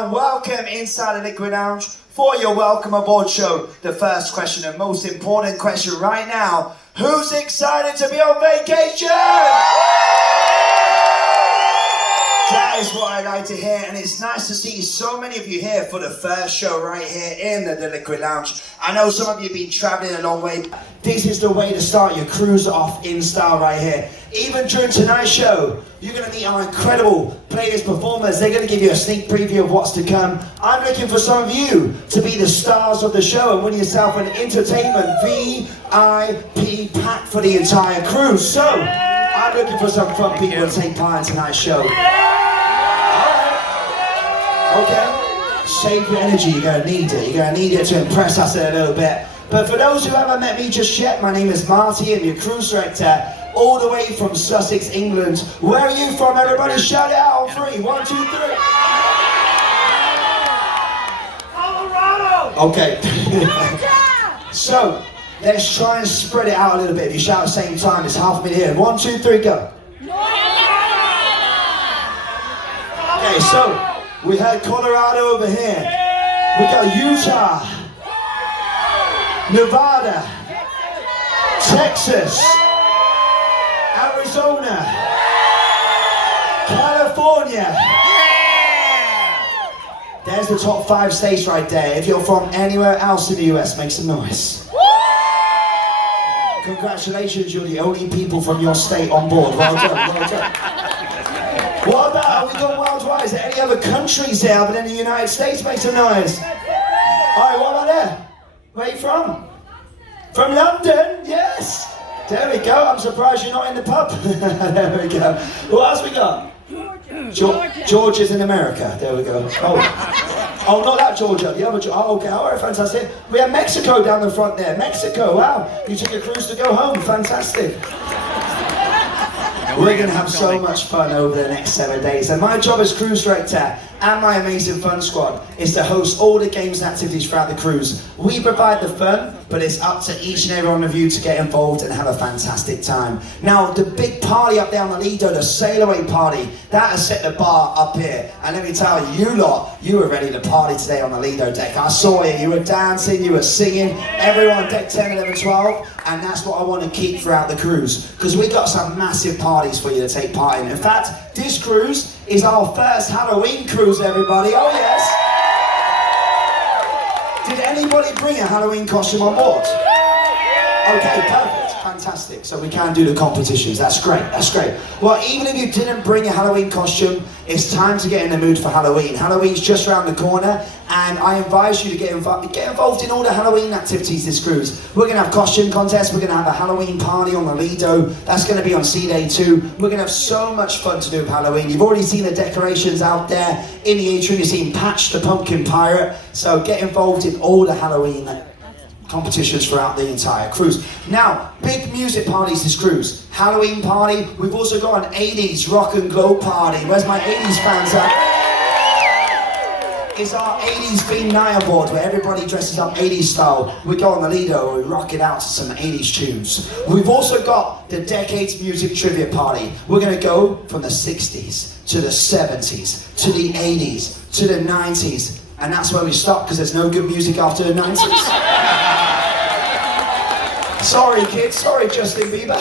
and welcome inside the Liquid Lounge for your Welcome Aboard show. The first question and most important question right now, who's excited to be on vacation? That is what I like to hear, and it's nice to see so many of you here for the first show right here in the Liquid Lounge. I know some of you have been traveling a long way. This is the way to start your cruise off in style right here. Even during tonight's show, you're going to meet our incredible players, performers. They're going to give you a sneak preview of what's to come. I'm looking for some of you to be the stars of the show and win yourself an entertainment VIP pack for the entire cruise. So, I'm looking for some fun people to take part in tonight's show. Okay, save your energy, you're going to need it. You're going to need it to impress us a little bit. But for those who haven't met me just yet, my name is Marty, I'm your cruise director, all the way from Sussex, England. Where are you from, everybody? Shout it out on 3. 1, 2, 3. Colorado! Okay. So, let's try and spread it out a little bit. If you shout at the same time, it's half a minute here. 1, 2, 3, go. Okay, so we had Colorado over here. We got Utah, Nevada, Texas, Arizona, California. There's the top 5 states right there. If you're from anywhere else in the US, make some noise. Congratulations, you're the only people from your state on board. Well done, well done. What about, are we going worldwide? Is there any other countries there other than the United States? Make some noise. Alright, what about there? Where are you from? From London? Yes! There we go. I'm surprised you're not in the pub. There we go. What else we got? Georgia's in America. There we go. Oh, not that Georgia. The other Georgia. Oh, okay. All right, fantastic. We have Mexico down the front there. Mexico. Wow. You took a cruise to go home. Fantastic. We're going to have so much fun over the next 7 days. And my job as cruise director and my amazing fun squad is to host all the games and activities throughout the cruise. We provide the fun, but it's up to each and every one of you to get involved and have a fantastic time. Now, the big party up there on the Lido, the sail away party, that has set the bar up here. And let me tell you, you lot, you were ready to party today on the Lido deck. I saw you. You were dancing, you were singing. Everyone, deck 10, 11, 12. And that's what I want to keep throughout the cruise, because we got some massive parties for you to take part in. In fact, this cruise is our first Halloween cruise, everybody. Oh yes! Did anybody bring a Halloween costume on board? Okay, perfect. Fantastic. So we can do the competitions. That's great. That's great. Well, even if you didn't bring a Halloween costume, it's time to get in the mood for Halloween. Halloween's just around the corner, and I advise you to get involved in all the Halloween activities this cruise. We're going to have costume contests. We're going to have a Halloween party on the Lido. That's going to be on Sea Day 2. We're going to have so much fun to do with Halloween. You've already seen the decorations out there in the atrium. You've seen Patch the Pumpkin Pirate. So get involved in all the Halloween competitions throughout the entire cruise. Now, big music parties this cruise. Halloween party. We've also got an 80s rock and glow party. Where's my 80s fans at? It's our 80s themed night aboard where everybody dresses up 80s style. We go on the Lido, we rock it out to some 80s tunes. We've also got the Decades Music Trivia Party. We're going to go from the 60s to the 70s to the 80s to the 90s. And that's where we stop, because there's no good music after the 90s. Sorry kids, sorry Justin Bieber.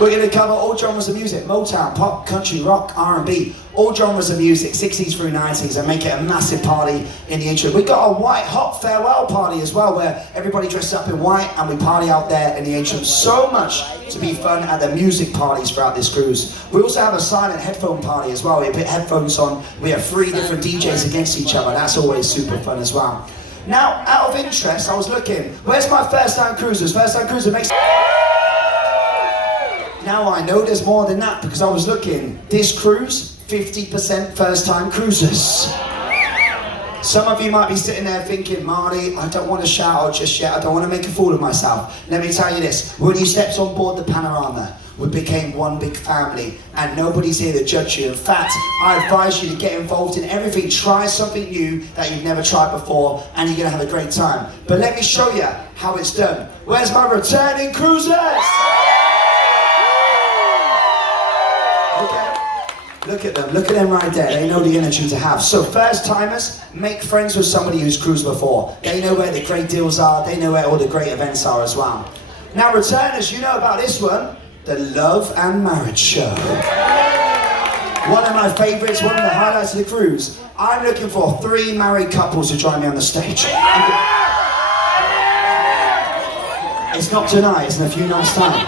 We're going to cover all genres of music: Motown, pop, country, rock, R&B, all genres of music, 60s through 90s, and make it a massive party in the intro. We've got a white hot farewell party as well, where everybody dresses up in white and we party out there in the intro. So much to be fun at the music parties throughout this cruise. We also have a silent headphone party as well. We put headphones on, we have 3 different DJs against each other. That's always super fun as well. Now, out of interest, I was looking, where's my first time cruisers? First time cruiser makes... Now I know there's more than that, because I was looking, this cruise, 50% first time cruisers. Some of you might be sitting there thinking, Marty, I don't want to shout out just yet, I don't want to make a fool of myself. Let me tell you this, when you stepped on board the Panorama, we became one big family, and nobody's here to judge you. In fact, I advise you to get involved in everything. Try something new that you've never tried before, and you're going to have a great time. But let me show you how it's done. Where's my returning cruisers? Okay. Look at them right there. They know the energy to have. So first timers, make friends with somebody who's cruised before. They know where the great deals are. They know where all the great events are as well. Now returners, you know about this one, the Love and Marriage Show. One of my favorites, one of the highlights of the cruise. I'm looking for 3 married couples to join me on the stage. It's not tonight, it's in a few nights' time.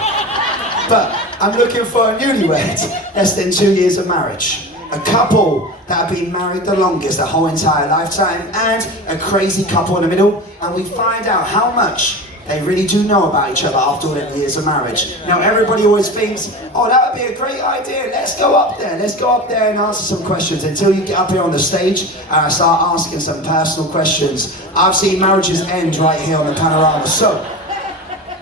But I'm looking for a newlywed, less than 2 years of marriage. A couple that have been married the longest, their whole entire lifetime, and a crazy couple in the middle. And we find out how much they really do know about each other after all them years of marriage. Now everybody always thinks, oh, that would be a great idea, let's go up there and answer some questions. Until you get up here on the stage and start asking some personal questions. I've seen marriages end right here on the panorama, so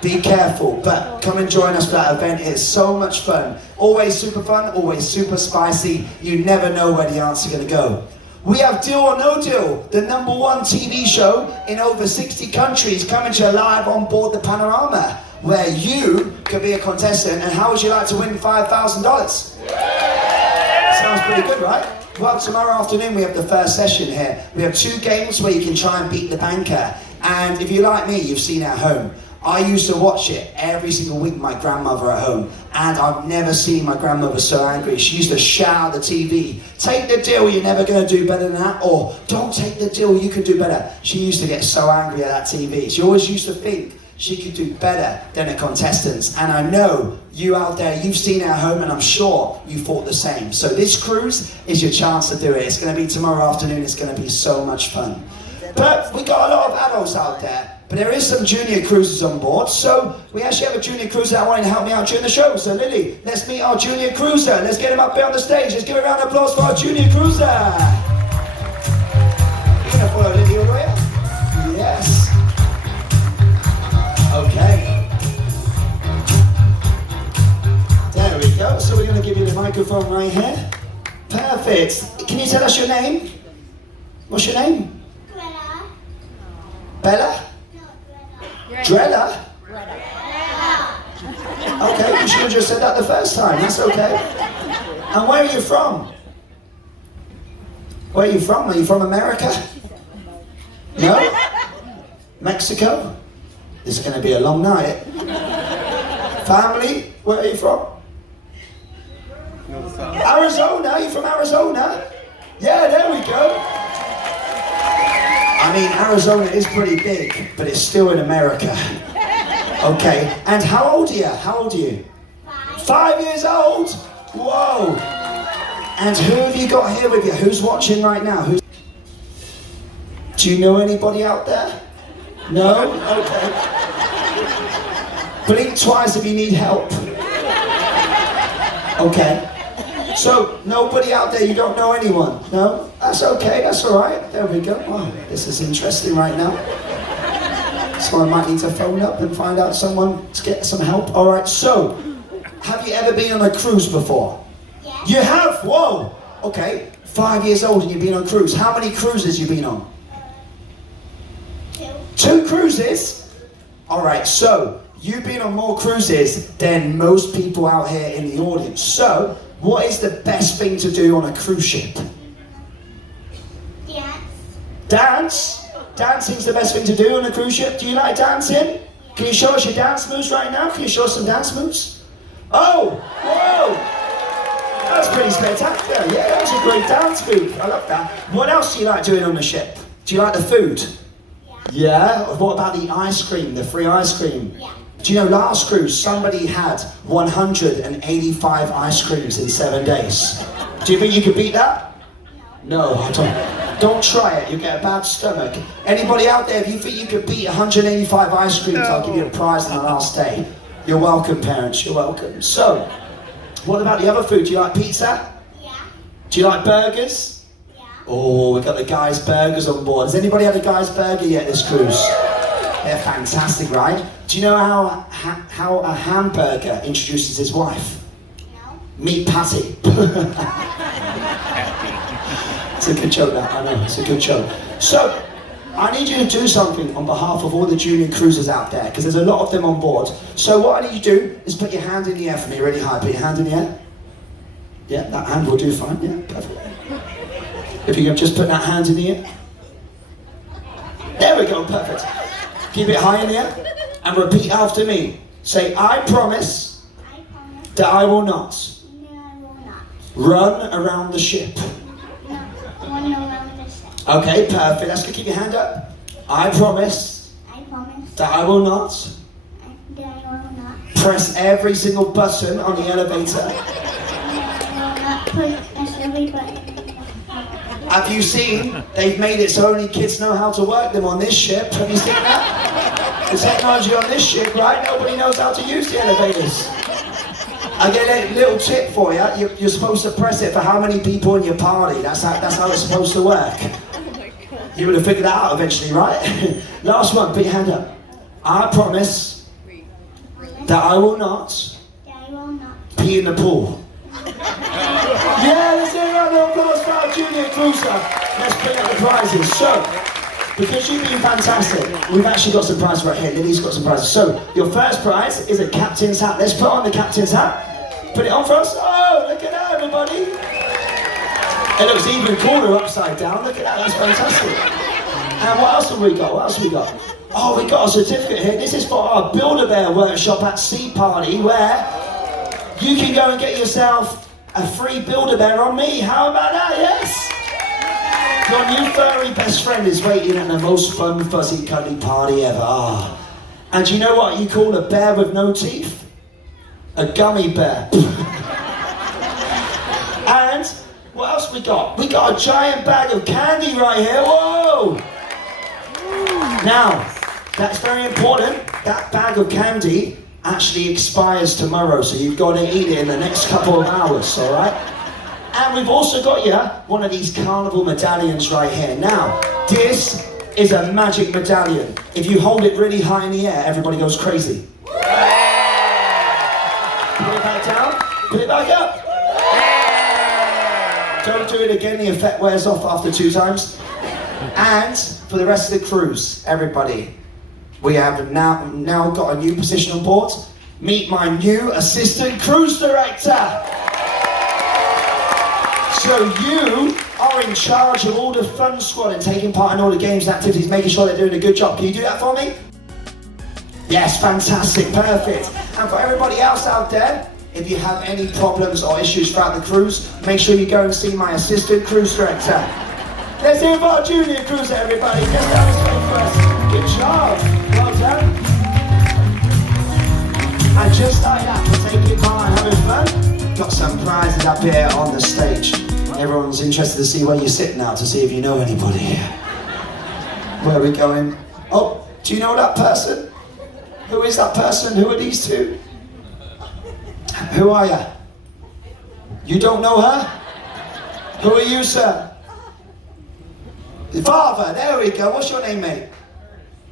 be careful, but come and join us for that event. It's so much fun. Always super fun, always super spicy. You never know where the answer's gonna go. We have Deal or No Deal, the #1 TV show in over 60 countries, coming to you live on board the Panorama, where you could be a contestant. And how would you like to win $5,000? Sounds pretty good, right? Well, tomorrow afternoon we have the first session here. We have 2 games where you can try and beat the banker. And if you're like me, you've seen it at home. I used to watch it every single week with my grandmother at home, and I've never seen my grandmother so angry. She used to shout at the TV, take the deal, you're never going to do better than that, or don't take the deal, you can do better. She used to get so angry at that TV. She always used to think she could do better than the contestants, and I know you out there, you've seen it at home, and I'm sure you thought the same. So this cruise is your chance to do it. It's going to be tomorrow afternoon. It's going to be so much fun. But we got a lot of adults out there. But there is some junior cruisers on board, so we actually have a junior cruiser that wanted to help me out during the show. So Lily, let's meet our junior cruiser. Let's get him up here on the stage. Let's give a round of applause for our junior cruiser. You gonna follow Lily all the way up? Yes. Okay. There we go. So we're gonna give you the microphone right here. Perfect. Can you tell us your name? What's your name? Bella? Drella? Okay, you should have just said that the first time, that's okay. And where are you from? Where are you from? Are you from America? No? Mexico? This is going to be a long night. Family? Where are you from? Arizona? Are you from Arizona? Yeah, there we go. I mean, Arizona is pretty big, but it's still in America. Okay, and how old are you? How old are you? 5 years old? Whoa. And who have you got here with you? Who's watching right now? Do you know anybody out there? No? Okay. Blink twice if you need help. Okay. So, nobody out there, you don't know anyone? No? That's okay, that's alright. There we go. Wow, this is interesting right now. So I might need to phone up and find out someone to get some help. Alright, so, have you ever been on a cruise before? Yeah. You have? Whoa! Okay, 5 years old and you've been on a cruise. How many cruises have you been on? 2. 2 cruises? Alright, so, you've been on more cruises than most people out here in the audience. So, what is the best thing to do on a cruise ship? Dance? Dancing's the best thing to do on a cruise ship. Do you like dancing? Can you show us your dance moves right now? Can you show us some dance moves? Oh! Whoa! That's pretty spectacular. Yeah, that was a great dance move. I love that. What else do you like doing on the ship? Do you like the food? Yeah? What about the ice cream, the free ice cream? Yeah. Do you know last cruise somebody had 185 ice creams in 7 days? Do you think you could beat that? No, I don't try it, you'll get a bad stomach. Anybody out there, if you think you could beat 185 ice creams, I'll give you a prize on the last day. You're welcome, parents, you're welcome. So, what about the other food? Do you like pizza? Yeah. Do you like burgers? Yeah. Oh, we've got the Guy's Burgers on board. Has anybody had a Guy's Burger yet this cruise? They're fantastic, right? Do you know how a hamburger introduces his wife? No. Meat patty. It's a good joke, that, I know, it's a good joke. So, I need you to do something on behalf of all the junior cruisers out there, because there's a lot of them on board. So what I need you to do is put your hand in the air for me, really high. Put your hand in the air. Yeah, that hand will do fine. Yeah, perfect. If you can just put that hand in the air. There we go, perfect. Keep it high in the air and repeat after me. Say, I promise that I will not run around the ship. Run around the ship. Okay, perfect. That's good. Keep your hand up. I promise that I will not press every single button on the elevator. Have you seen? They've made it so only kids know how to work them on this ship. Have you seen that? The technology on this ship, right? Nobody knows how to use the elevators. I get a little tip for you. You're supposed to press it for how many people in your party. That's how it's supposed to work. You would have figured that out eventually, right? Last one, put your hand up. I promise that I will not pee in the pool. Yeah, let's hear a round of applause for our junior cruiser. Let's bring up the prizes. So, because you've been fantastic, we've actually got some prizes right here. Lily's got some prizes. So, your first prize is a captain's hat. Let's put on the captain's hat. Put it on for us. Oh, look at that, everybody. It looks even cooler upside down. Look at that, that's fantastic. And what else have we got? What else have we got? Oh, we got a certificate here. This is for our Build-A-Bear workshop at Sea Party, where you can go and get yourself a free Build-A-Bear on me. How about that, yes? Your new furry best friend is waiting at the most fun, fuzzy, cuddly party ever. Oh. And you know what you call a bear with no teeth? A gummy bear. And what else we got? We got a giant bag of candy right here. Whoa! Now, that's very important. That bag of candy actually expires tomorrow, so you've got to eat it in the next couple of hours, all right? And we've also got you one of these Carnival medallions right here. Now, this is a magic medallion. If you hold it really high in the air, everybody goes crazy. Put it back down, put it back up. Don't do it again, the effect wears off after 2 times. And for the rest of the cruise, everybody, we have now got a new position on board. Meet my new assistant cruise director. So you are in charge of all the fun squad and taking part in all the games and activities, making sure they're doing a good job. Can you do that for me? Yes, fantastic, perfect. And for everybody else out there, if you have any problems or issues throughout the cruise, make sure you go and see my assistant cruise director. Let's hear for our junior cruiser, everybody. Get down this way first. Good job. Well done. And just like that, we're taking part and having fun. Got some prizes up here on the stage. Everyone's interested to see where you sit now, to see if you know anybody. Where are we going? Oh, do you know that person? Who is that person? Who are these two? Who are you? You don't know her? Who are you, sir? The father, there we go. What's your name, mate?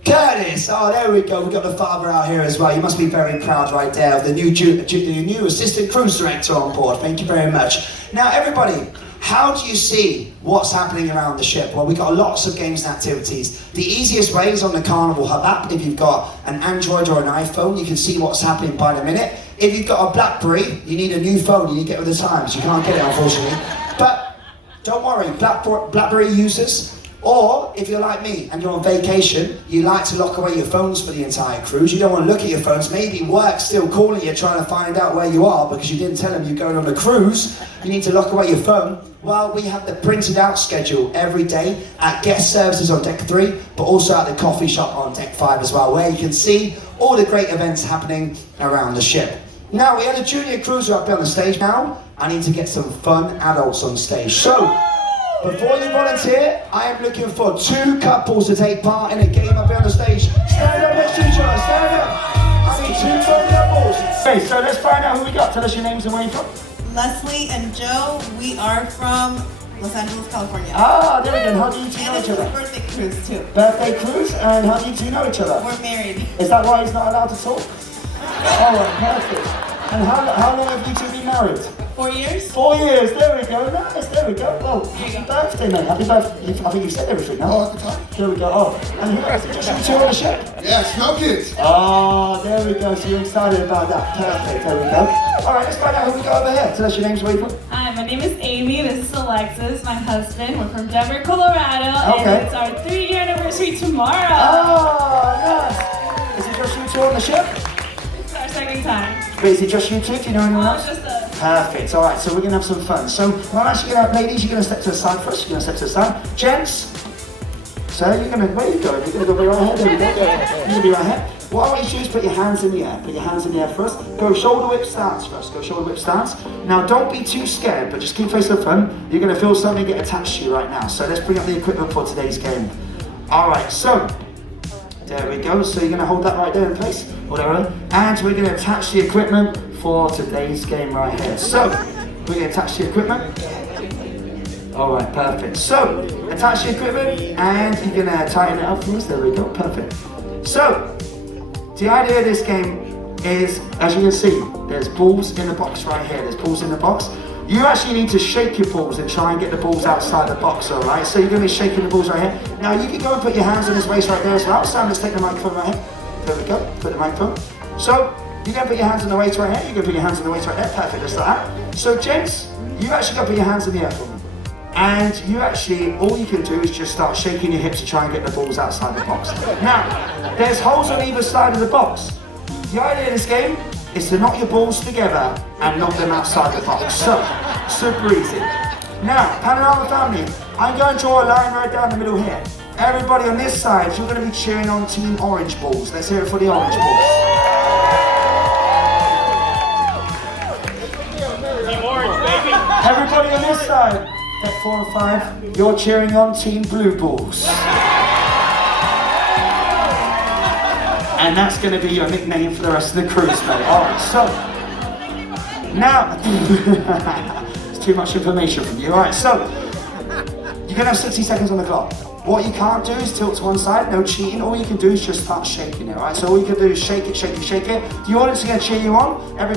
Curtis. Oh, there we go. We've got the father out here as well. You must be very proud right there of the new assistant cruise director on board. Thank you very much. Now, everybody, how do you see what's happening around the ship? Well, we've got lots of games and activities. The easiest way is on the Carnival Hub app. If you've got an Android or an iPhone, you can see what's happening by the minute. If you've got a BlackBerry, you need a new phone. You need to get with the times. You can't get it, unfortunately. But don't worry, BlackBerry users, or if you're like me and you're on vacation, you like to lock away your phones for the entire cruise. You don't want to look at your phones. Maybe work's still calling you trying to find out where you are because you didn't tell them you're going on a cruise. You need to lock away your phone. Well, we have the printed out schedule every day at guest services on deck 3, but also at the coffee shop on deck 5 as well, where you can see all the great events happening around the ship. Now, we had a junior cruiser up here on the stage now. I need to get some fun adults on stage. So, before you volunteer, I am looking for 2 couples to take part in a game up here on the stage. Stand up next to each other, stand up. I need 2 fun couples. Okay, so let's find out who we got. Tell us your names and where you're from. Leslie and Joe, we are from Los Angeles, California. Ah, there we go. How do you two know And each it's other? a birthday cruise too. Birthday cruise, and how do you two know each other? We're married. Is that why he's not allowed to talk? Alright, perfect. And how long have you two been married? 4 years. 4 years, there we go, nice, there we go. Well, happy birthday, mate, happy birthday. I think you said everything now. Oh, at the time? There we go, oh, and who else? Just you two on the ship? Yeah, smoke it. Oh, there we go, so you're excited about that, perfect, there we go. All right, let's find out who we got over here. Tell us your names, where you from? Hi, my name is Amy. This is Alexis, my husband. We're from Denver, Colorado, Okay. and it's our 3-year anniversary tomorrow. Oh, nice. Is it just you two on the ship? It's our second time. Is it just you two? Do you know anyone Oh, else? it's just us. Perfect. All right, so we're gonna have some fun. So I'm actually gonna, ladies, you're gonna step to the side first. You're gonna step to the side. Gents, so you're gonna, where you going? You're gonna go right here. There we go. You're gonna be right here. What I want you to do is put your hands in the air. Put your hands in the air first. Go shoulder whip stance first. Go shoulder whip stance. Now don't be too scared, but just keep facing the front. You're gonna feel something get attached to you right now. So let's bring up the equipment for today's game. All right, so there we go. So you're gonna hold that right there in place, whatever. And we're gonna attach the equipment for today's game right here. So we're gonna attach the equipment. All right, perfect. So attach the equipment and you're gonna tighten it up for us. There we go, perfect. So the idea of this game is, as you can see, there's balls in the box right here. There's balls in the box. You actually need to shake your balls and try and get the balls outside the box, all right? So you're gonna be shaking the balls right here. Now you can go and put your hands on this waist right there as well. So let's take the microphone right here. There we go, put the microphone. So you're gonna put your hands on the waist right here. You're gonna put your hands on the waist right there. Perfect, just like that. So gents, you actually gotta put your hands in the air for me. And you actually, all you can do is just start shaking your hips to try and get the balls outside the box. Now, there's holes on either side of the box. The idea of this game is to knock your balls together and knock them outside the box. So, super easy. Now, Panorama family, I'm going to draw a line right down the middle here. Everybody on this side, you're going to be cheering on Team Orange Balls. Let's hear it for the Orange Balls. Team Orange, baby. Everybody on this side, at 4 and 5, you're cheering on Team Blue Balls. And that's going to be your nickname for the rest of the cruise, mate. All right, so now it's too much information from you. All right, so you're going to have 60 seconds on the clock. What you can't do is tilt to one side, no cheating. All you can do is just start shaking it. All right, so all you can do is shake it, shake it, shake it. The audience is going to cheer you on. There we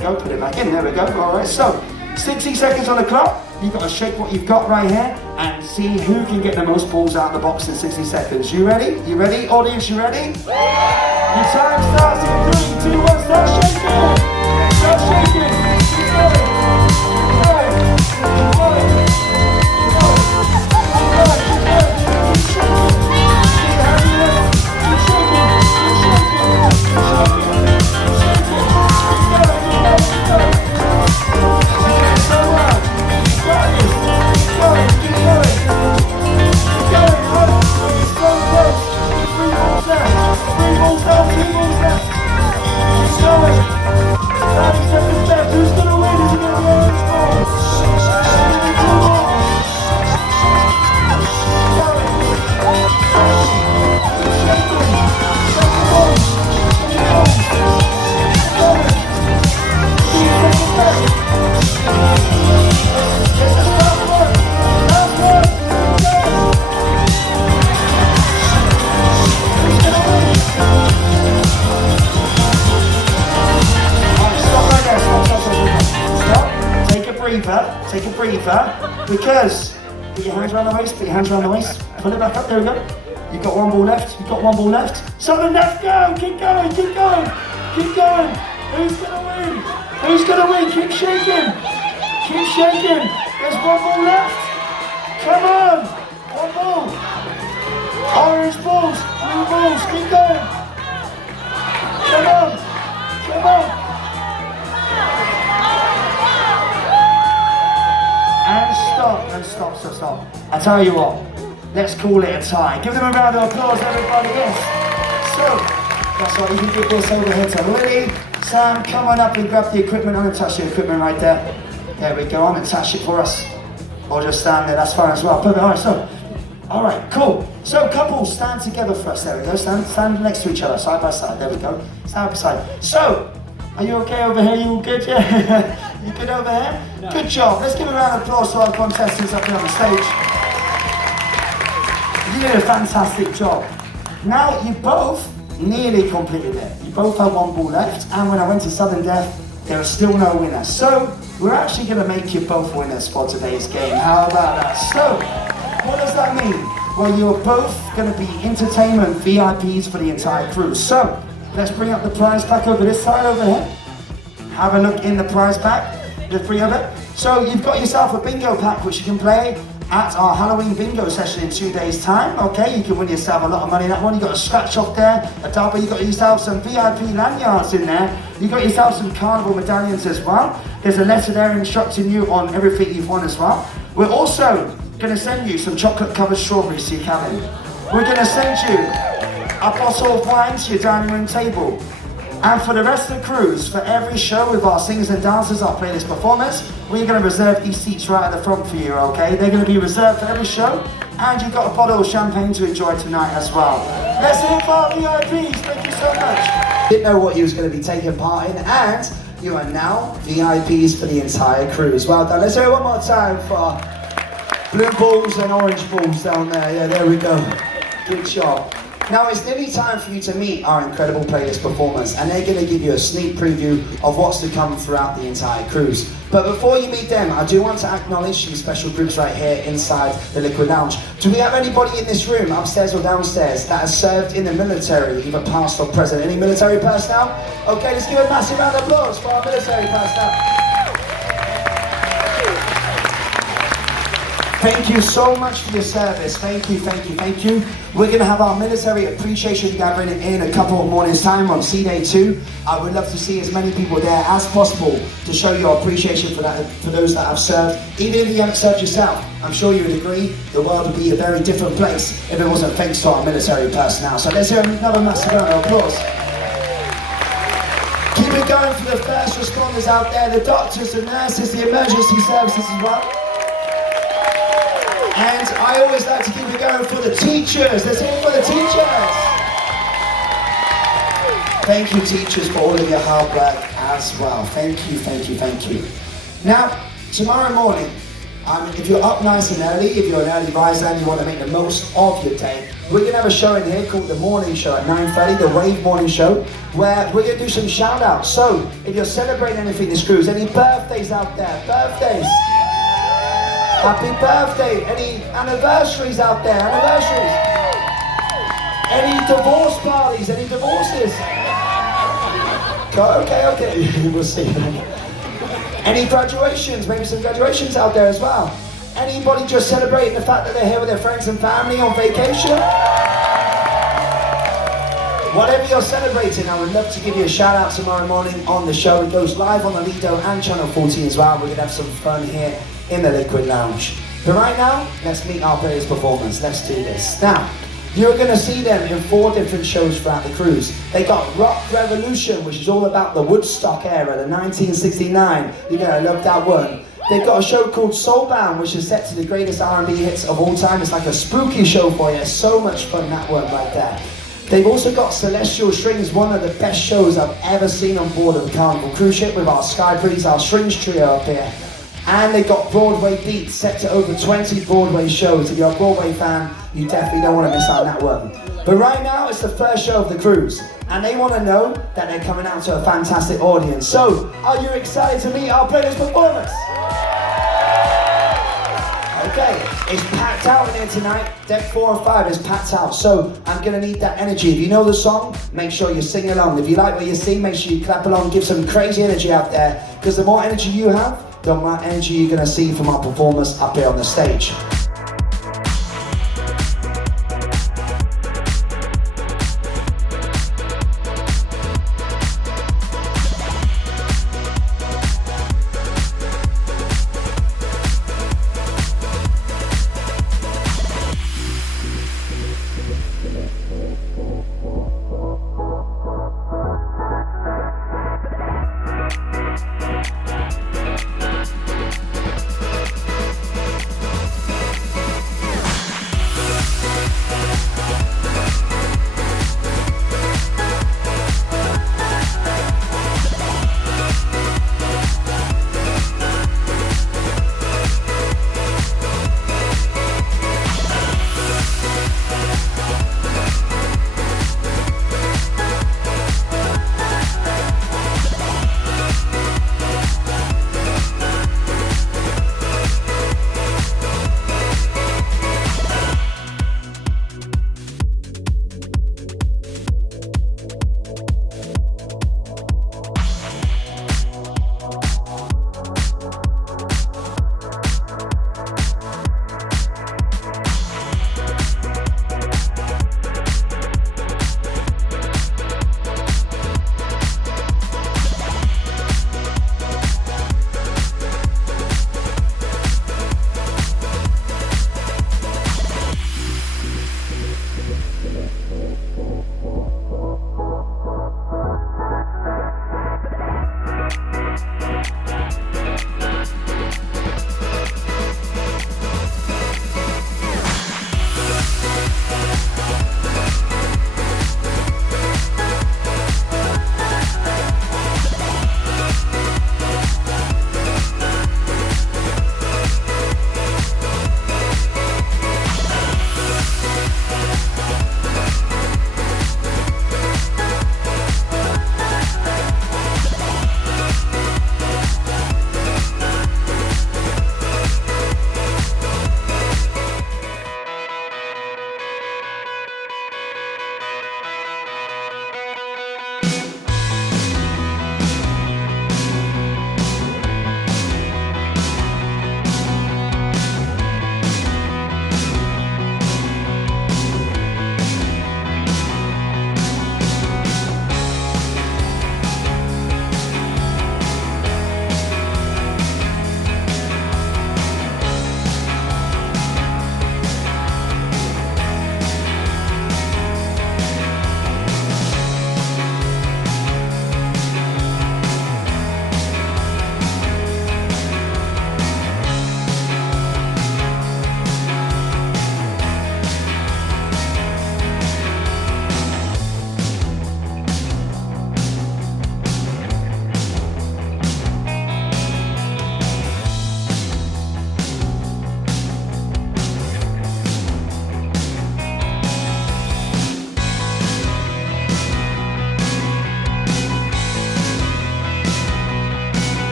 go. Put it back in. There we go. All right, so 60 seconds on the clock. You've got to shake what you've got right here and see who can get the most balls out of the box in 60 seconds. You ready? You ready? Audience, you ready? Your time starts in 3, 2, 1. Start shaking! Start shaking! Keep going! Keep going! Keep going! Keep going! Keep going! Keep going! Keep shaking! Keep having this! Keep shaking! Keep shaking! Keep shaking! Keep shaking! Keep going! Keep going! Keep going! You're doing so well! Keep going! Keep going! Keep going! Keep going! Up! It's so close! 3 balls left! 3 balls down! 2 balls left! Keep going! 30 seconds left! Who's gonna win? Is it gonna be Orange Ball? It's gonna be 2 balls! Keep going! Keep shaking! Second ball! 3 balls! Keep going! 2 seconds left! This is last one! Last one! Keep going! Who's gonna win? Alright, stop right there, stop. Take a breather, because put your hands around the waist, put your hands around the waist, pull it back up, there we go. You've got 1 ball left, you've got 1 ball left. Southern left, go, keep going, keep going, keep going. Who's gonna win? Who's gonna win? Keep shaking, keep shaking. There's 1 ball left. Come on, 1 ball. Orange balls, blue balls, keep going. Come on, come on. And stop. I tell you what, let's call it a tie. Give them a round of applause, everybody, yes. So, that's right, you can give this over here to Lily. Sam, come on up and grab the equipment. I'm gonna touch the equipment right there. There we go, I'm gonna touch it for us. Or just stand there, that's fine as well. Perfect, all right, cool. So couples, stand together first, there we go. Stand next to each other, side by side, there we go. Side by side. So, are you okay over here? You all good, yeah? You good over here? No. Good job. Let's give a round of applause to our contestants up here on the stage. You did a fantastic job. Now, you both nearly completed it. You both have 1 ball left, and when I went to sudden death, there are still no winners. So we're actually going to make you both winners for today's game. How about that? So what does that mean? Well, you're both going to be entertainment VIPs for the entire cruise. So let's bring up the prize pack over this side over here. Have a look in the prize pack, the three of it. So you've got yourself a bingo pack which you can play at our Halloween bingo session in 2 days time. Okay, you can win yourself a lot of money in that one. You got a scratch off there, a double. You got yourself some VIP lanyards in there. You got yourself some Carnival medallions as well. There's a letter there instructing you on everything you've won as well. We're also going to send you some chocolate covered strawberries to your cabin. We're going to send you a bottle of wine to your dining room table. And for the rest of the cruise, for every show with our singers and dancers, our playlist performers, we're going to reserve these seats right at the front for you, okay? They're going to be reserved for every show, and you've got a bottle of champagne to enjoy tonight as well. Let's hear for our VIPs, thank you so much. Didn't know what you was going to be taking part in, and you are now VIPs for the entire cruise. Well done. Let's hear it one more time for blue balls and orange balls down there. Yeah, there we go. Good job. Now it's nearly time for you to meet our incredible playlist performers, and they're going to give you a sneak preview of what's to come throughout the entire cruise. But before you meet them, I do want to acknowledge some special groups right here inside the Liquid Lounge. Do we have anybody in this room, upstairs or downstairs, that has served in the military, either past or present? Any military personnel? Okay, let's give a massive round of applause for our military personnel. Thank you so much for your service. Thank you, thank you, thank you. We're going to have our military appreciation gathering in a couple of mornings' time on Sea Day 2. I would love to see as many people there as possible to show your appreciation for that, for those that have served. Even if you haven't served yourself, I'm sure you would agree the world would be a very different place if it wasn't thanks to our military personnel. So let's hear another massive round of applause. Keep it going for the first responders out there, the doctors, the nurses, the emergency services as well. And I always like to keep it going for the teachers. Let's hear it for the teachers. Thank you, teachers, for all of your hard work as well. Thank you, thank you, thank you. Now, tomorrow morning, if you're up nice and early, if you're an early riser and you want to make the most of your day, we're going to have a show in here called The Morning Show at 9:30, the Wave Morning Show, where we're going to do some shout outs. So, if you're celebrating anything this cruise, any birthdays out there, birthdays. Happy birthday! Any anniversaries out there? Anniversaries? Any divorce parties? Any divorces? Okay. We'll see. Any graduations? Maybe some graduations out there as well. Anybody just celebrating the fact that they're here with their friends and family on vacation? Whatever you're celebrating, I would love to give you a shout out tomorrow morning on the show. It goes live on the Lido and Channel 14 as well. We're going to have some fun here in the Liquid Lounge. But right now, let's meet our playlist performers. Let's do this. Now, you're going to see them in 4 different shows throughout the cruise. They got Rock Revolution, which is all about the Woodstock era, the 1969. You're going to love that one. They've got a show called Soulbound, which is set to the greatest R&B hits of all time. It's like a spooky show for you. So much fun, that one right there. They've also got Celestial Strings, one of the best shows I've ever seen on board of a Carnival cruise ship, with our Sky Breeze, our strings trio up here. And they've got Broadway Beats, set to over 20 Broadway shows. If you're a Broadway fan, you definitely don't want to miss out on that one. But right now, it's the first show of the cruise, and they want to know that they're coming out to a fantastic audience. So, are you excited to meet our playlist performers? Okay, it's packed out in here tonight. Deck 4 and 5 is packed out, so I'm going to need that energy. If you know the song, make sure you sing along. If you like what you see, make sure you clap along, give some crazy energy out there, because the more energy you have, the more energy you're going to see from our performers up here on the stage.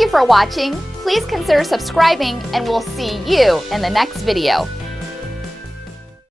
Thank you for watching. Please consider subscribing and we'll see you in the next video.